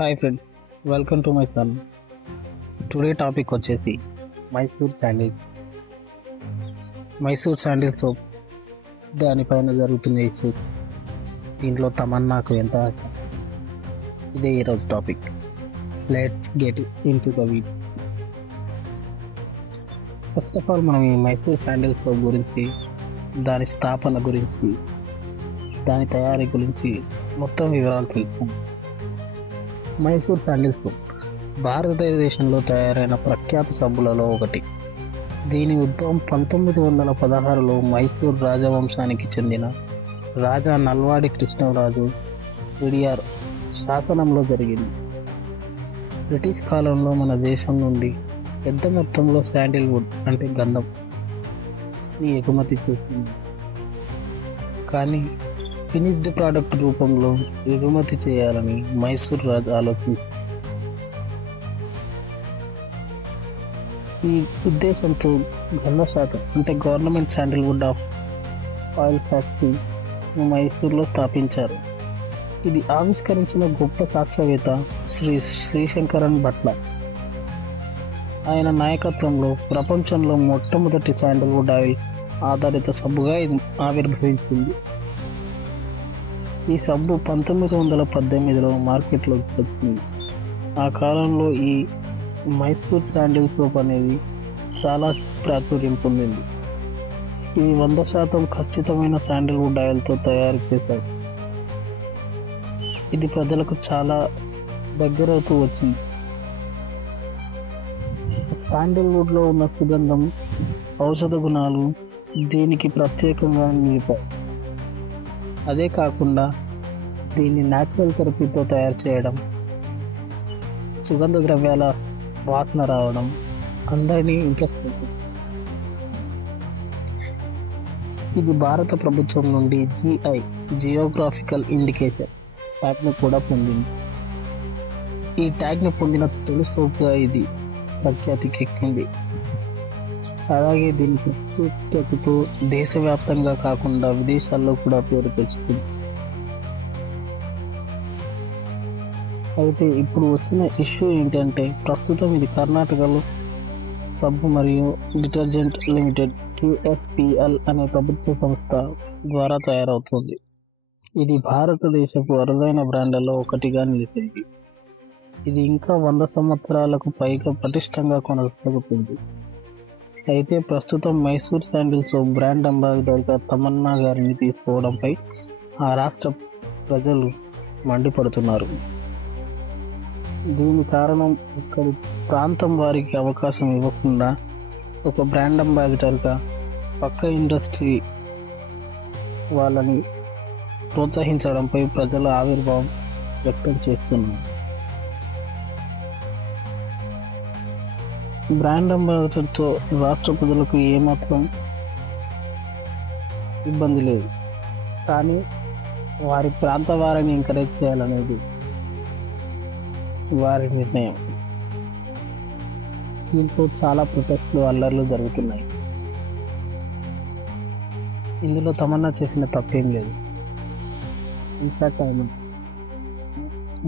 Hi friends, welcome to my channel. Today topic వచ్చేసి Mysore sandal soap. దానిపైన జరుగుతున్న issues, దీంట్లో తమన్నాకు ఎంత ఆశ, ఇదే ఈరోజు topic. Let's get in to the video. First of all మనం ఈ మైసూర్ శాండిల్ సోప్ గురించి, దాని స్థాపన గురించి, దాని తయారీ గురించి మొత్తం వివరాలు తెలుసుకుందాం. మైసూర్ శాండిల్ సోప్ భారతదేశంలో తయారైన ప్రఖ్యాత సబ్బులలో ఒకటి. దీని ఉద్భవం 1916లో మైసూర్ రాజవంశానికి చెందిన రాజా నల్వాడి కృష్ణరాజు విడియార్ శాసనంలో జరిగింది. బ్రిటిష్ కాలంలో మన దేశం నుండి పెద్ద మొత్తంలో శాండిల్వుడ్ అంటే గంధం ఎగుమతి చేస్తుంది. కానీ ఫినిష్డ్ ప్రోడక్ట్ రూపంలో ఎగుమతి చేయాలని మైసూర్ రాజు ఆలోచించారు. ఈ ఉద్దేశంతో గంధ శాఖ అంటే government sandalwood of oil factory మైసూర్లో స్థాపించారు. ఇది ఆవిష్కరించిన గొప్ప శాస్త్రవేత్త శ్రీశంకరన్ భట్ల. ఆయన నాయకత్వంలో ప్రపంచంలో మొట్టమొదటి శాండిల్వుడ్ ఆయిల్ ఆధారిత సబ్బుగా ఇది ఆవిర్భవించింది. ఈ సబ్బు 1918లో మార్కెట్లోకి వచ్చింది. ఆ కాలంలో ఈ మైసూర్ శాండిల్ సోప్ అనేది చాలా ప్రాచుర్యం పొందింది. ఇది 100% ఖచ్చితమైన శాండిల్వుడ్ ఆయిల్తో తయారు చేశారు. ఇది ప్రజలకు చాలా దగ్గరవుతూ వచ్చింది. శాండిల్వుడ్లో ఉన్న సుగంధం, ఔషధ గుణాలు దీనికి ప్రత్యేకంగా నిలిపాయి. అదే కాకుండా దీన్ని న్యాచురల్ థెరపీతో తయారు చేయడం, సుగంధ ద్రవ్యాల వాసన రావడం అందరినీ ఇంట్రెస్ట్ అవుతుంది. ఇది భారత ప్రభుత్వం నుండి జియోగ్రాఫికల్ ఇండికేషన్ ట్యాగ్ను కూడా పొందింది. ఈ ట్యాగ్ను పొందిన తొలి సోప్గా ఇది ప్రఖ్యాతికి ఎక్కింది. అలాగే దీని ప్రత్యేకతతో దేశవ్యాప్తంగా కాకుండా విదేశాల్లో కూడా పేరు తెచ్చుకుంది. అయితే ఇప్పుడు వచ్చిన ఇష్యూ ఏంటంటే, ప్రస్తుతం ఇది కర్ణాటకలో సబ్బు మరియు డిటర్జెంట్ లిమిటెడ్ QSPL అనే ప్రభుత్వ సంస్థ ద్వారా తయారవుతుంది. ఇది భారతదేశపు అరుదైన బ్రాండ్లలో ఒకటిగా నిలిచింది. ఇది ఇంకా 100 సంవత్సరాలకు పైగా పటిష్టంగా కొనసాగుతుంది. అయితే ప్రస్తుతం మైసూర్ శాండిల్ సోప్ బ్రాండ్ అంబాసిడర్గా తమన్నా గారిని తీసుకోవడంపై ఆ రాష్ట్ర ప్రజలు మండిపడుతున్నారు. దీని కారణం ఇక్కడి ప్రాంతం వారికి అవకాశం ఇవ్వకుండా ఒక బ్రాండ్ అంబాసిడర్గా పక్క ఇండస్ట్రీ వాళ్ళని ప్రోత్సహించడంపై ప్రజల ఆవిర్భావం వ్యక్తం చేస్తున్నారు. బ్రాండ్ అంబాసిడర్తో రాష్ట్ర ప్రజలకు ఏమాత్రం ఇబ్బంది లేదు, కానీ వారి ప్రాంత వారిని ఎంకరేజ్ చేయాలనేది వారి నిర్ణయం. దీంతో చాలా ప్రొటెస్ట్లు, అల్లర్లు జరుగుతున్నాయి. ఇందులో తమన్నా చేసిన తప్పేం లేదు. ఇన్ఫాక్ట్ ఆయన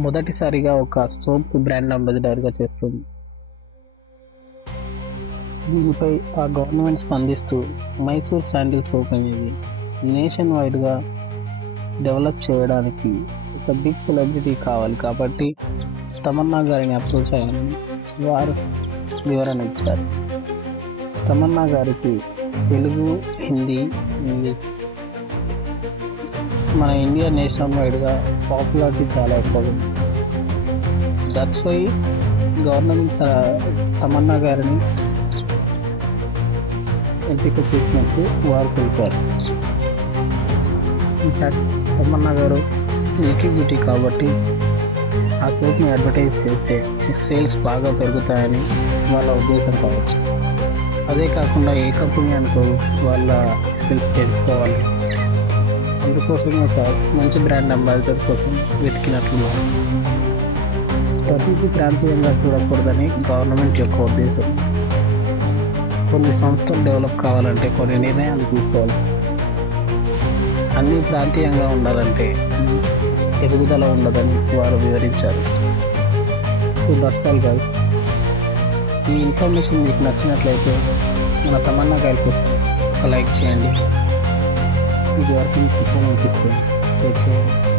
మొదటిసారిగా ఒక సోప్ బ్రాండ్ అంబాసిడర్గా చేస్తుంది. దీనిపై ఆ గవర్నమెంట్ స్పందిస్తూ మైసూర్ శాండిల్ సోప్ అనేది నేషన్ వైడ్గా డెవలప్ చేయడానికి ఒక బిగ్ సెలబ్రిటీ కావాలి, కాబట్టి తమన్నా గారిని అప్రోచ్ అయ్యాలని వారు వివరణ ఇచ్చారు. తమన్నా గారికి తెలుగు, హిందీ, ఇంగ్లీష్, మన ఇండియా నేషనల్ వైడ్గా పాపులారిటీ చాలా ఎక్కువ ఉంది. దట్స్ వై గవర్నమెంట్ తమన్నా గారిని ఎంపిక చేసినట్టు వారు తెలిపారు. ఇన్ఫ్యాక్ట్ తమన్నా గారు మిల్కీ బ్యూటీ కాబట్టి ఆ సోప్ని అడ్వర్టైజ్ చేస్తే సేల్స్ బాగా పెరుగుతాయని వాళ్ళ ఉద్దేశం కావచ్చు. అదే కాకుండా ఏ కంపెనీ అనుకో వాళ్ళ సేల్స్ తెలుసుకోవాలి, అందుకోసమే ఒక మంచి బ్రాండ్ అంబాసిడర్ కోసం వెతికినట్లున్నారు. ప్రతిదీ ప్రాంతీయంగా చూడకూడదని గవర్నమెంట్ యొక్క ఉద్దేశం. కొన్ని సంస్థలు డెవలప్ కావాలంటే కొన్ని నిర్ణయాలు తీసుకోవాలి. అన్నీ ప్రాంతీయంగా ఉండాలంటే ఎదుగుదల ఉండదని వారు వివరించారు. So that's all guys. ఈ ఇన్ఫర్మేషన్ మీకు నచ్చినట్లయితే మన తమన్నా గైడ్కు ఒక లైక్ చేయండి. ఇది వరకు మీకు అనిపిస్తుంది షేర్ చేయండి.